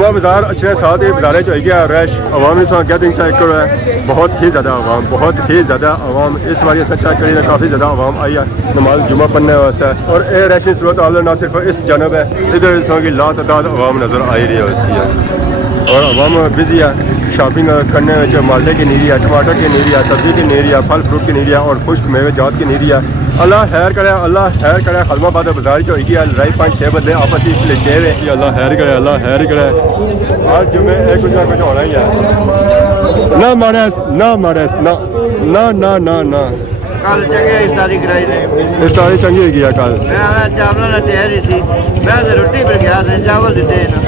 जुमा बाज़ार अच्छे साथ ही बाज़ारे जो है रश अवामी से गैदरिंग चेक करो है बहुत ही ज़्यादा आवाम इस बार चेक करिए काफ़ी ज़्यादा आवाम आई है नमाज जुमा पढ़ने वास्ते और ये रश की सूरत हाल ना सिर्फ इस जानब है इधर की लातादाद आवाम नज़र आई रही है और आवाम बिजी है शॉपिंग करने में माल्टे की नीरी है टमाटर की नीरी है सब्ज़ी की नीरी है फल फ्रूट की नीरी है और खुश्क मेवे जात की नीरी है अल्लाह खैर करे खलमाबाद बाजार जो है लड़ाई 5-6 बंदे आपस में लेटे हुए अल्लाह खैर करे आज जुमे एक कुछ होना ही है ना मारस ना कल चंगे इफ्तारी कराई ने इफ्तारी चंगी होगी है कल मैं चावल ने तैयारी सी मैं तो रोटी पर गया था चावल दिते ना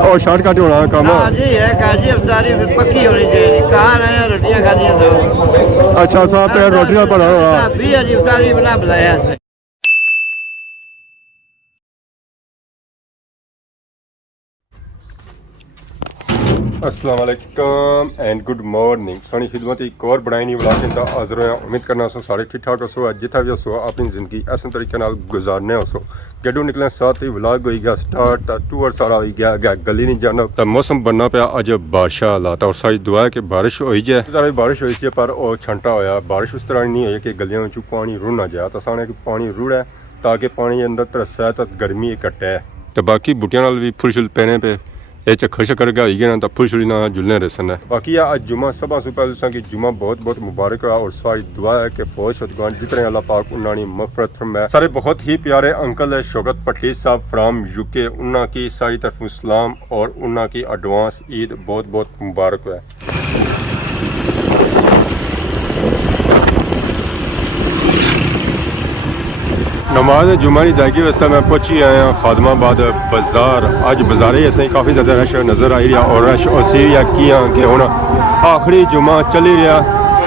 और शॉर्टकट होना काम हां जी है काजी इफ्तारी पक्की होनी चाहिए कहां रहे रोटियां खादियां तो अच्छा साहब पे रोटियां पर भी आज इफ्तारी बना बुलाया अस्सलाम वालेकुम एंड गुड मॉर्निंग सोनी खिदमत एक और बनाई नहीं ब्लॉग इंदा हाजिर होया उम्मीद करना सो सारे ठीक ठाक हो जिथा भी हो अपनी ज़िंदगी ऐसे तरीके नाल गुजारने हो गड्डू निकले साथ ही व्लॉग हो गया स्टार्ट टूर सारा हो गया गली नहीं जाना तो मौसम बनना पाया अज बारिशा हालात और सारी दुआ है कि बारिश हो जाए सारी बारिश हुई सी पर वह छंटा होया बारिश उस तरह नहीं हुई कि गलियों में पानी रुड़ ना जाए तो साने पानी रुड़े ताकि पानी अंदर तरसा तो गर्मी कटे तो बाकी बूटियां भी फुल शुल पैने पे ये चक्कर शक्कर का ही ना तो फुल शुली ना जुलने रसन है बाकी आज जुमा सब पहले कि जुमा बहुत बहुत मुबारक है और सारी दुआ है कि फौज शुदगान जितने अल्लाह पाक उन्होंने मगफरत फरमाए सारे बहुत ही प्यारे अंकल है शौकत पठी साहब फ्राम यूके उन्होंने की सारी तरफ सलाम और उन्होंने की एडवांस ईद बहुत बहुत मुबारक है नमाज जुमा की अदायगी वास्ते मैं पहुंची आया खादमाबाद बाजार अज बाजारे ऐसे काफ़ी ज़्यादा रश नज़र आई रहा और रश उसी किया कि हूँ आखिरी जुमा चली रहा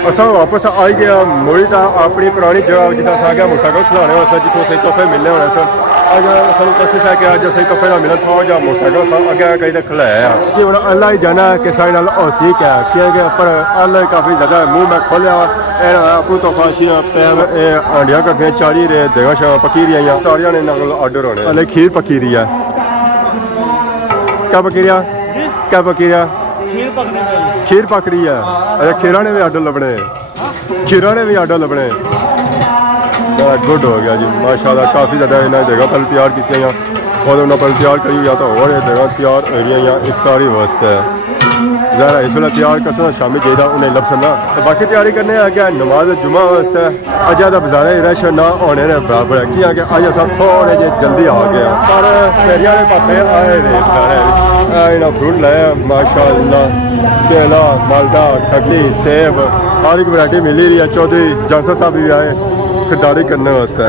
असा वापस आई गया मुड़ी तो अपनी पुरानी जगह जितना अस गया मोटरसाइकिल खिलाने वास्ते जितों सही तोहफे मिलने होने सन अज सू कोशिश है कि अज सही तोहफे ना मिलन थोड़ा जहा मोटरसाइकिल अगे कहीं तो खिलाया कि हूँ अल्लाह ही जाना है कि सारे हौसली क्या क्योंकि पर अल्लाह काफ़ी ज़्यादा मुँह मैं खोलिया अपनी तोहफा आंडिया कट्ठियां 40 रे देगा पकी रही सारिया ने ऑर्डर होने अल्ले खीर पकी रही है क्या पकी रहा खीर पक रही है अरे खीरा ने भी ऑर्डर लबने बड़ा गुड हो गया जी माशाल्लाह काफ़ी ज़्यादा इन्हें जगह पर तैयार की और उन्होंने पर तैयार करी या तो और जगह तैयार हो रही या इफ्तारी वास्ते ज़रा इस वे तैयार कर शामी चाहिए उन्हें लपसना तो बाकी तैयारी करने आ गया नमाज जुमा वास्ते अज का बाजारे रश ना होने ने बराबर है कि कि अज अस थोड़े जे जल्दी आ गया पर फेरिया के पापे आए रे बाजारे फ्रूट लाया माशाल्लाह केला माल्टा ककली सेब हर एक वैरायटी मिली रही है चौधरी जंसर साहब भी आए खरीदारी करने वास्ते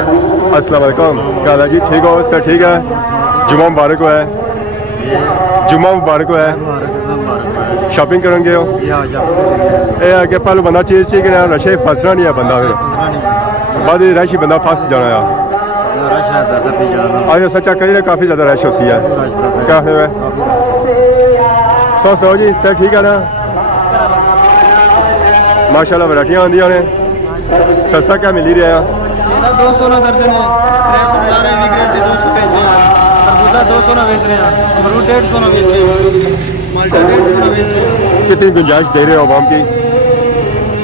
अस्सलाम वालेकुम क्या हाल है जी ठीक हो सर ठीक है जुमा मुबारक है शॉपिंग करन गए हो ये है कि पहले बंदा चीज़ चाहिए कि रशे फसना नहीं है बंदा फिर बाद रश ही बंदा फस जाना है आज सच्चा करिए काफ़ी ज़्यादा रश होती है क्या है सौ जी सर ठीक है ना माशाल्लाह वैरायटियाँ आंदियाँ ने सस्ता क्या मिल ही रहा है 200 ना दर्जन है 200 बेच रहे हैं तरबूजा 200 ना बेच रहे हैं अमरूद 150 ना बेच रहे हैं माल्टा 150 ना बेच रहे हैं कितनी गुंजाइश दे रहे हो आवाम की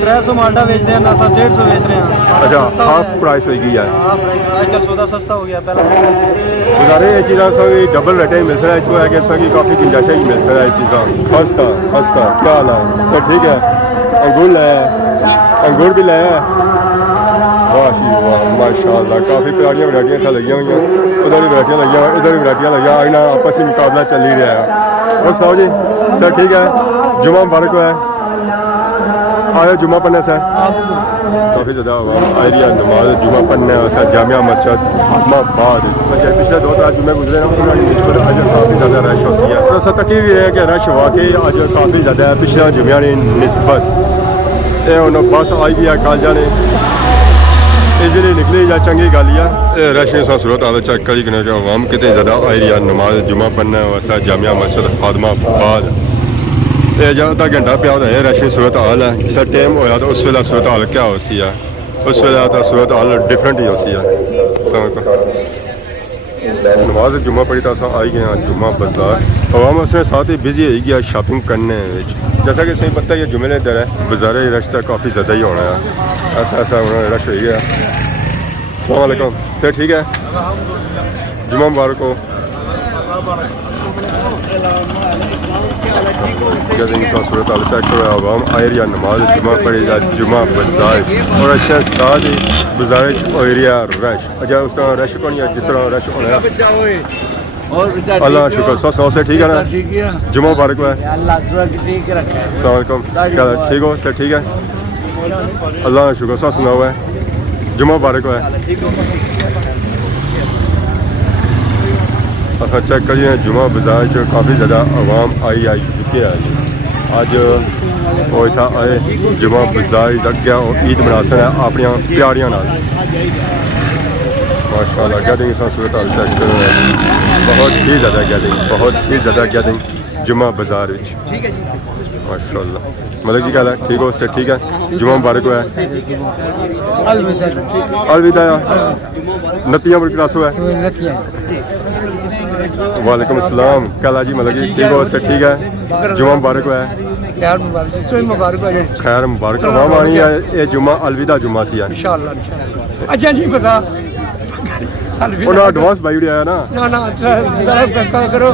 300 माल्टा बेचते हैं ना 150 बेच रहे हैं अच्छा हाफ प्राइस हो गई है आजकल सौदा सस्ता हो गया पहले गुजारे ये चीज़ा सभी डबल रेटें मिल रहा है जो है कि सभी काफ़ी गुंजाइश मिल रहा है चीज़ा खस्ता क्या हाल है सब ठीक है अंगूर भी लाया वाह माशाल्लाह काफ़ी प्यारियाँ वैरायटियाँ लगी हुई हैं उधर भी वैरायटियाँ लगी हुई इधर भी वैरायटियाँ लगी हुई ना आपस में मुकाबला चल ही रहा है और साहब जी सर ठीक है जुमा मुबारक है आया जुमा पढ़ने सर काफ़ी ज़्यादा आइडिया नमाज जुमा पढ़ने सर जामिया मस्जिद आत्माबाद अच्छा पिछले 2-3 जुमे गुजरे ना अज काफ़ी ज़्यादा रश होती है तो सर तकी भी है कि रश वाकई अज काफ़ी ज़्यादा है पिछले जुमिया की निस्बत ये उन्होंने बस आई गया कॉलेजा ने इजीली निकली या चंगी गल है रश ने सूरत हाल चेक करी कि आवाम कितनी ज़्यादा आई रही है नमाज जुमा पढ़ने वास्ते जामिया मस्जिद खादमाबाद ये जो आधा घंटा पिया होता है रश की सूरत हाल है सर टाइम होया तो उस वेला सूरत हाल क्या होती है उस वेला तो सूरत हाल डिफरेंट ही होती है नमाज जुम्मा पढ़ी तो असा आई गए हाँ जुम्मा बाजार आवाम उसने साथ ही बिजी हो गया शॉपिंग करने विच। जैसा कि सही पता है जुम्मे दर है बाजार रश तो काफ़ी ज़्यादा ही होना है ऐसा ऐसा उन्होंने रश हो गया। अस्सलाम वालेकुम सर ठीक है जुम्मा मुबारक हो। सूरत हाल चेक करो आवाम आएरिया नमाज जुम्मा पढ़ी जुम्मा बाजार और अच्छा साथ ही बाजार एरिया रश अच्छा उस तरह रश को नहीं है जिस तरह रश होना है। अल्लाह शुक्र सौ से ठीक है ना जुम्मा मुबारक है। अस्सलाम वालेकुम क्या ठीक हो सर ठीक है अल्लाह शुक्र सौ सुना हुआ है जुम्मा मुबारक है। असा चेक करिए जुम्मा बाजार काफ़ी ज़्यादा आवाम आई चुकी है अज वो इतना आए जुम्मा बाजार लग गया और ईद मनासन है अपन प्यारियां माशाअल्लाह गैदरिंग सूरत हाल चेक करो बहुत ही ज़्यादा गैदरिंग जुम्मा बाजार माशाअल्लाह मतलब की गल है ठीक हो सर ठीक है जुम्मा मुबारक है अलविदा नतिया मुबारक हुआ वालेकुम अस्सलाम कला जी मतलब की ठीक हो सर ठीक है जुम्मा मुबारक है खैर मुबारक आवाम आनी है ये जुम्मा अलविदा जुम्मा सी है अच्छा जी पता एडवांस भाई उड़िया ना करो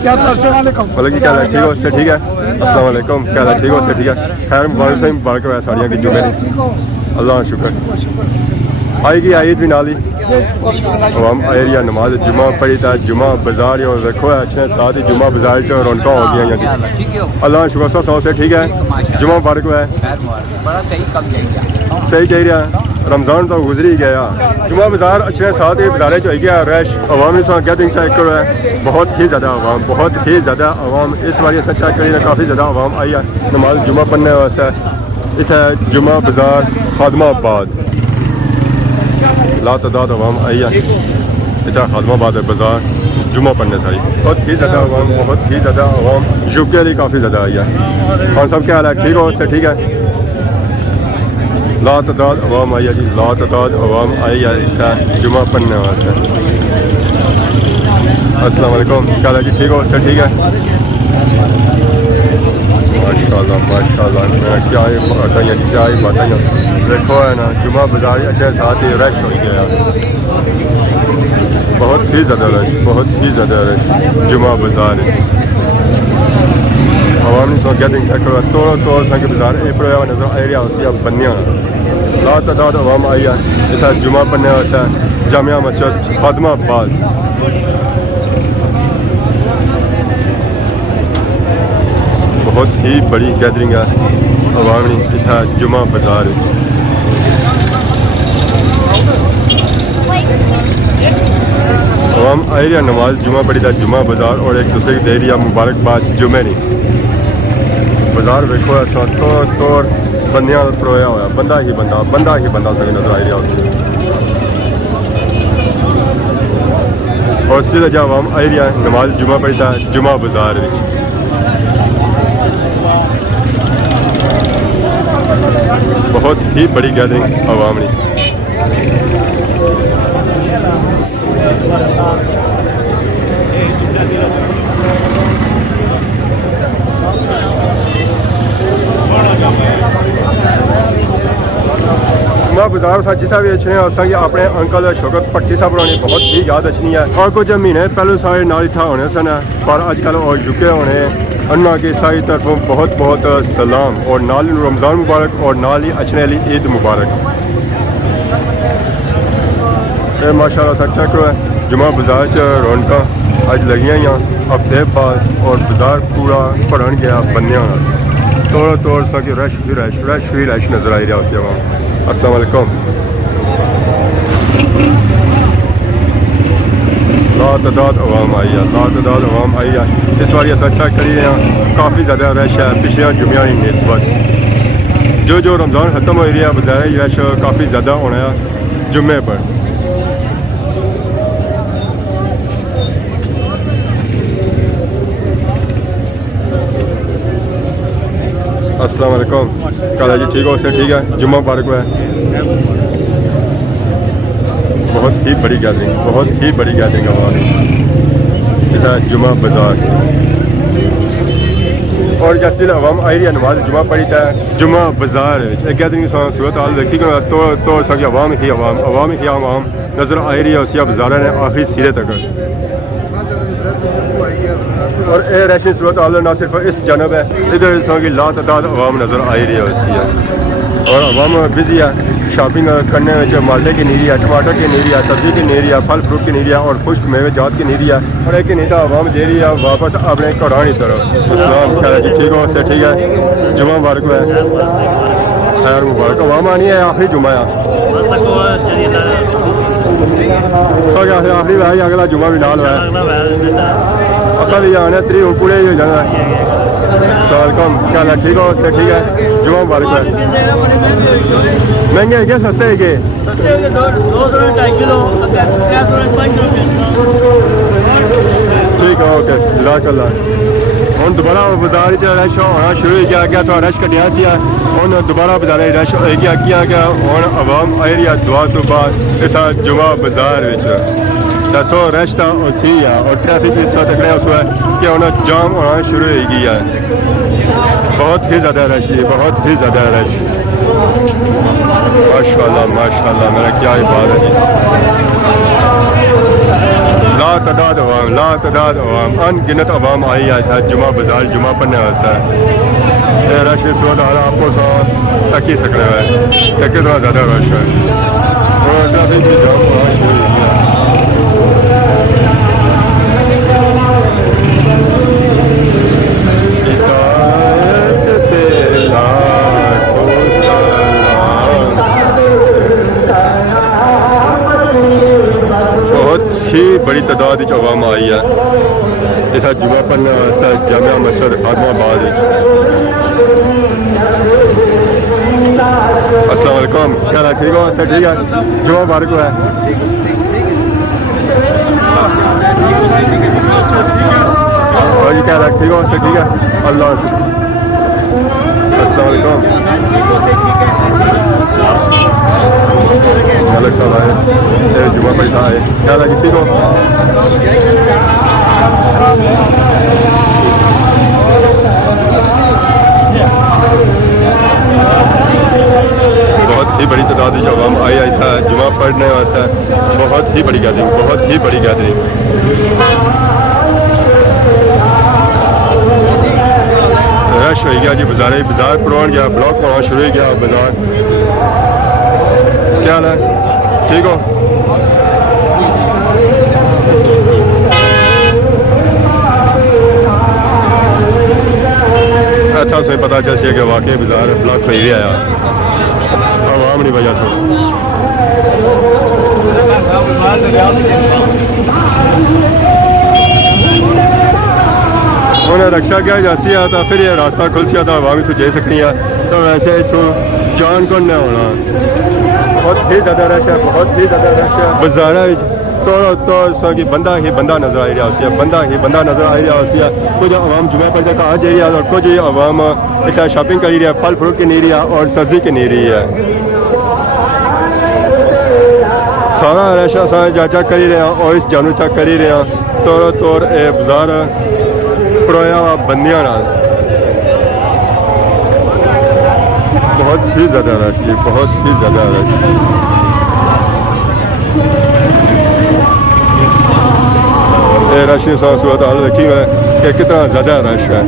क्या मतलब की क्या ठीक हो सर ठीक है अस्सलाम वालेकुम क्या ठीक हो सर ठीक है खैर मुबारक सही मुबारक है साड़ियाँ की जुम्मे अल्लाह शुक्र आएगी ईद भी नाली आवाम एरिया नमाज जुम्मा पढ़ी था जुम्मा बाजार देखो अच्छे साथ ही जुम्मा बाजार रौनक हो गई अल्लाह शुक्र सौ से ठीक है जुम्मा मुबारक है सही चाहिए रमज़ान तो गुजरी गया जुम्मा बाजार अच्छे साथ ही बाजारे हो गया रश आवाम गैदरिंग चेक करो है बहुत ही ज़्यादा आवाम इस बार चेक करिए काफ़ी ज़्यादा आवाम आई है नमाज जुम्मा पढ़ने वास्ते इतना जुम्मा बाजार खादमाबाद ला तादाद आवाम आई है इतना खादमाबाद बाजार जुम्मा पढ़ने सारी बहुत ही ज़्यादा आवाम यूके की काफ़ी ज़्यादा आई है खान साहब क्या हाल है ठीक हो सर ठीक है ला तादाद आवाम आई है जी ला तादाद आवाम आई है इतना जुम्मा पढ़ने वास्ते। अस्सलाम वालेकुम क्या हाल है जी ठीक हो सर ठीक है माशाल्लाह क्या ही बताइए देखो है ना जुम्मा बाजार अच्छे साथ ही रश हो गया बहुत ही ज़्यादा रश जुम्मा बाजार आवामी सो गैदरिंग चेक करो तोड़ संख्या बाजार नजर एरिया बनिया ला तादाद आवाम आई है इतना जुम्मा पढ़ने वास्ते जामिया मस्जिद खादमाबाद बहुत ही बड़ी गैदरिंग है अवामी इतना जुम्मा बाजार आवाम एरिया नमाज जुम्मा पढ़ी था जुम्मा बाजार और एक दूसरे की दे रही मुबारकबाद जुम्मे नहीं बाजार वेखो ऐसा तोड़ बंदियां परोया हुआ बंदा ही बंदा सही नजर आई रहा और सीधा जब आवाम एरिया नमाज जुम्मा पढ़ी था जुम्मा बाजार बहुत ही बड़ी गैदरिंग आवाम ने मैं बाजार सा जिसा भी अच्छे असा अपने अंकल शौकत भट्टी साहब होनी बहुत ही याद अच्छी है और कुछ महीने पहले सारे नाल इतना होने सन पर अजकल और युके होने अन्ना की सारी तरफों बहुत सलाम और नाल रमज़ान मुबारक और नाल ही अचने वाली ईद मुबारक माशाल्लाह सर चेक करो जुम्मा बाजार च रौनक अज लगियां हफ्ते बाद और बाजार पूरा भरन गया बंदियां तोड़ सके रश नजर आई रहा उसके वहाँ। अस्सलाम वालेकुम ला तादाद आवाम आई है इस बार अस चेक करिए काफ़ी ज़्यादा रश है पिछले जुम्मे की नस्बत जो रमज़ान ख़त्म हो रहा है बाजार रश काफ़ी ज़्यादा होना है जुम्मे पर। अस्सलाम वालेकुम काला जी ठीक हो सर ठीक है जुम्मा मुबारक है बहुत ही बड़ी गैदरिंग, बहुत ही बड़ी गैदरिंग आवाम इधर जुमा बाजार और जैसे आवाम आई रही है नमाज जुमा पढ़ी था जुमा बाजार एक गैदरिंग सूरत हाल देखी तो सभी आवाम ही आवाम नज़र आ रही है उसी बाजार ने आखिरी सिरे तक और ये रैशी सूरत हाल ना सिर्फ इस जानब है इधर की लातादाद आवाम नज़र आ रही है उसकी और आवाम बिजी है शॉपिंग करने में माल्टे की नीरी है, टमाटर की नीरी है, सब्जी की नीरी है, फल फ्रूट की नीरी है और खुश्क मेवे जात की नीरी है और एक नहीं था आवाम दे रही है वापस अपने घरानी तरफ। इस्लाम क्या है जी ठीक हो से ठीक है जुमा मुबारक है खैर मुबारक आवाम आनी है आखिरी जुमा है आखिरी भाई अगला जुमा भी नाल है असा भी आने त्री पूरे ही हो जाना सलामकुम क्या हाल है ठीक हो से ठीक है जुमा मुबारक है महंगे है क्या सस्ते है क्या ठीक है ओके जज़ाकल्लाह हम दोबारा बाजार रश होना शुरू हो गया तो रश कटिया सी हम दोबारा बाजार रश हो गया हम आवाम आई रही है दुआ सुबह इतना जुमा बाजार दसो रश तो उसी है और ट्रैफिक इतना तकड़ा उसमें कि उन्हें जाम होना शुरू हो गया है बहुत ही ज़्यादा रश है बहुत ही ज़्यादा रश माशाल्लाह मेरा क्या ही बात है जी लातादाद अवाम अनगिनत अवाम आई है जुमा बाजार जुमा पढ़ने वास्ते ये रश सूरत हाल आपको तक ही सकना है कि कितना ज़्यादा रश है और ट्रैफिक भी जाम होना शुरू हो गया बड़ी तादाद आवाम आई है इस जुमा पढ़ने वास्ते जामिया मस्जिद खादमाबाद अस्सलाम वालेकुम क्या हाल ठीक हो सर ठीक है जुमा मुबारक है जी क्या हाल ठीक हो सर ठीक है अल्लाह अस्सलाम वालेकुम मालिक साहब आए जुमा पैसा आए क्या लगी ठीक हो बहुत ही बड़ी तादाद में आवाम आई था जुमा पढ़ने वास्ते बहुत ही बड़ी गैदरिंग रश हो गया जी बाजार पुरान गया ब्लॉक होना शुरू हो गया बाजार क्या हाल है ठीक हो अच्छा से पता चल कि वाकई बाजार ब्लॉक पे ही आया आवाम नहीं वजह से उन्हें रक्षा क्या जासी आता फिर ये रास्ता खुल सी आता आवाम इतों जा सकती है तो वैसे इतों जान कौन नहीं होना बहुत ही ज़्यादा रश है बाजार तो कि बंदा ही बंदा नजर आ रहा है बंदा नजर आ रहा है कुछ आवाम जुमा पर कहा जा रही है और कुछ आवाम इतना शॉपिंग कर रही है फल फ्रूट की नहीं रही है और सब्जी की नहीं रही है सारा रश असा चेक कर ही रहे हैं और इस जानू चेक कर ही रहे हैं तौर बाजार पुराया बंदियां बहुत ही ज़्यादा रश बहुत ही ज़्यादा रश रश सूरत हाल देखी है कि कितना ज़्यादा रश है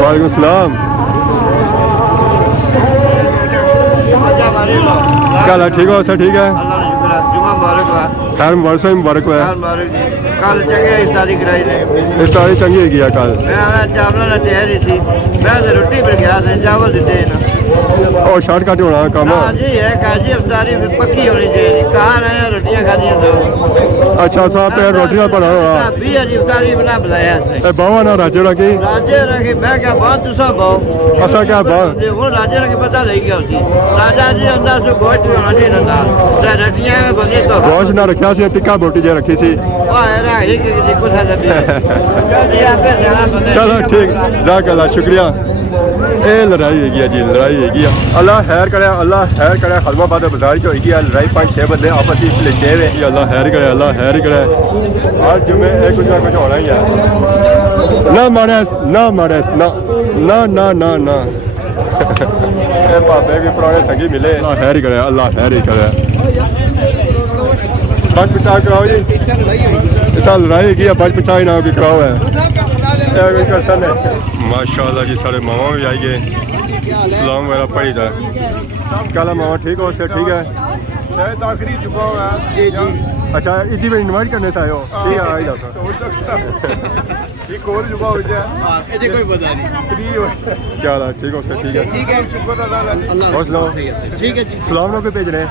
वालेकुम सलाम क्या हाल है ठीक हो सर ठीक है खैर मुबारक है कल चंगे इफ्तारी कराई ने इफ्तारी चंगी है कल मैं चावल ना तैयारी सी मैं तो रोटी पर गया था चावल दिते ना और शॉर्टकट होना काम हाँ जी है काजी इफ्तारी पक्की होनी चाहिए कहाँ रहे रोटियां खादियां तो अच्छा साहब पे रोटियां पर भी अजी इफ्तारी बना बुलाया ए बावा ना राज्य रखी मैं क्या बात तू सब बहु असा क्या बात वो राज्य रखी पता लग गया उसी राजा जी अंदर से गोश्त भी होना चाहिए ना रोटियां में बनी तो गोश्त ना रखा सी टिक्का बोटी जे रखी सी चलो ठीक जाकल्ला शुक्रिया ਇਹ ਲੜਾਈ ਹੈਗੀ ਆ ਜੀ ਲੜਾਈ ਹੈਗੀ ਆ ਅੱਲਾ ਖੈਰ ਕਰੇ ਹਲਮਾਬਾਦ ਬਾਜ਼ਾਰ ਚ ਹੋਏਗੀ ਆ ਲੜਾਈ 5-6 ਬੰਦੇ ਆਪਸ ਵਿੱਚ ਲੜੇ ਵੇ ਅੱਲਾ ਖੈਰ ਕਰੇ आज जुमे एक कुछ ना कुछ होना ही है ना मानस ना ए बाबे भी पुराने संगी मिले अल्लाह खैर ही करे बच पिछा कराओ जी इतना लड़ाई की बच पिछा ही ना की कराओ है करसन है माशाल्लाह जी सारे मामा भी आई गए सलाम वगैरह पढ़ी था कल मामा ठीक हो से ठीक है शायद आखिरी जुमा है जी जी अच्छा इसी में इन्वाइट करने से आए हो ठीक है आई जाता हो सकता है एक और जुमा हो जाए हां ये कोई पता नहीं फ्री हो क्या हाल है ठीक हो सर ठीक है शुक्र अल्लाह और सुनाओ ठीक है जी सलाम लोग भेज रहे हैं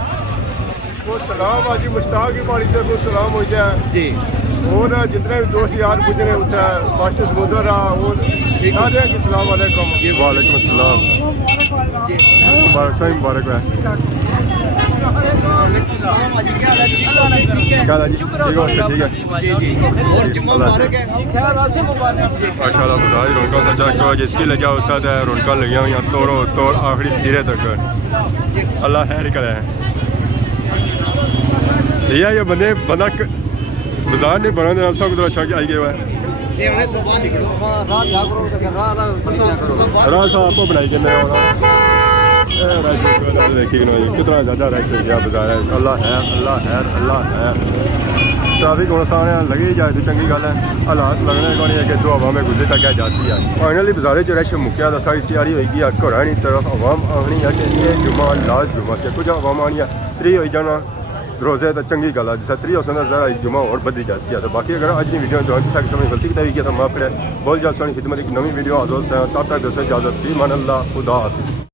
वो सलाम आज मुश्ताक की मारी तरफ को सलाम हो जाए जी और जितने भी दोस्त यार गुजरे उठा मास्टर समुद्र रहा और सारे की सलाम वालेकुम जी वालेकुम अस्सलाम मुबारक सही मुबारक है क्या हाल है जी ठीक हो सर ठीक है जी जी और जुम्मा मुबारक है माशाल्लाह खुदाई रौनकों का जाके जिसकी लगा उसा है रौनकों लगी हुई तोड़ आखिरी सिरे तक अल्लाह खैर करे ये बंदे बंदा बाजार नहीं बना देना सब कुछ छड़ आई गया है राह साहब आपको बनाई के मैं कितना ज़्यादा रश हो गया बाजार है अल्लाह है ट्रैफिक होना सारे लगे जाए तो चंगी गल है हालात लगने को नहीं है कि जो हवा में गुजरे तक जाती है फाइनली बाजारे च रश मुक्या तो सारी तैयारी होगी घरानी तरफ आवाम आनी है कि ये जुम्मा लास्ट जुम्मा से कुछ आवाम आनी है फ्री हो जाना रोज़े तो चंगी गल है जिस त्री हो सकता ज़रा जुम्मा और बदली जाती है तो बाकी अगर अज की वीडियो जो समय गलती की किया तो माफ करे बहुत जल्द सोनी खिदमत एक नवी वीडियो आजोज है तब तक दस इजाज़त भी मान अल्लाह खुदा हाफिज़।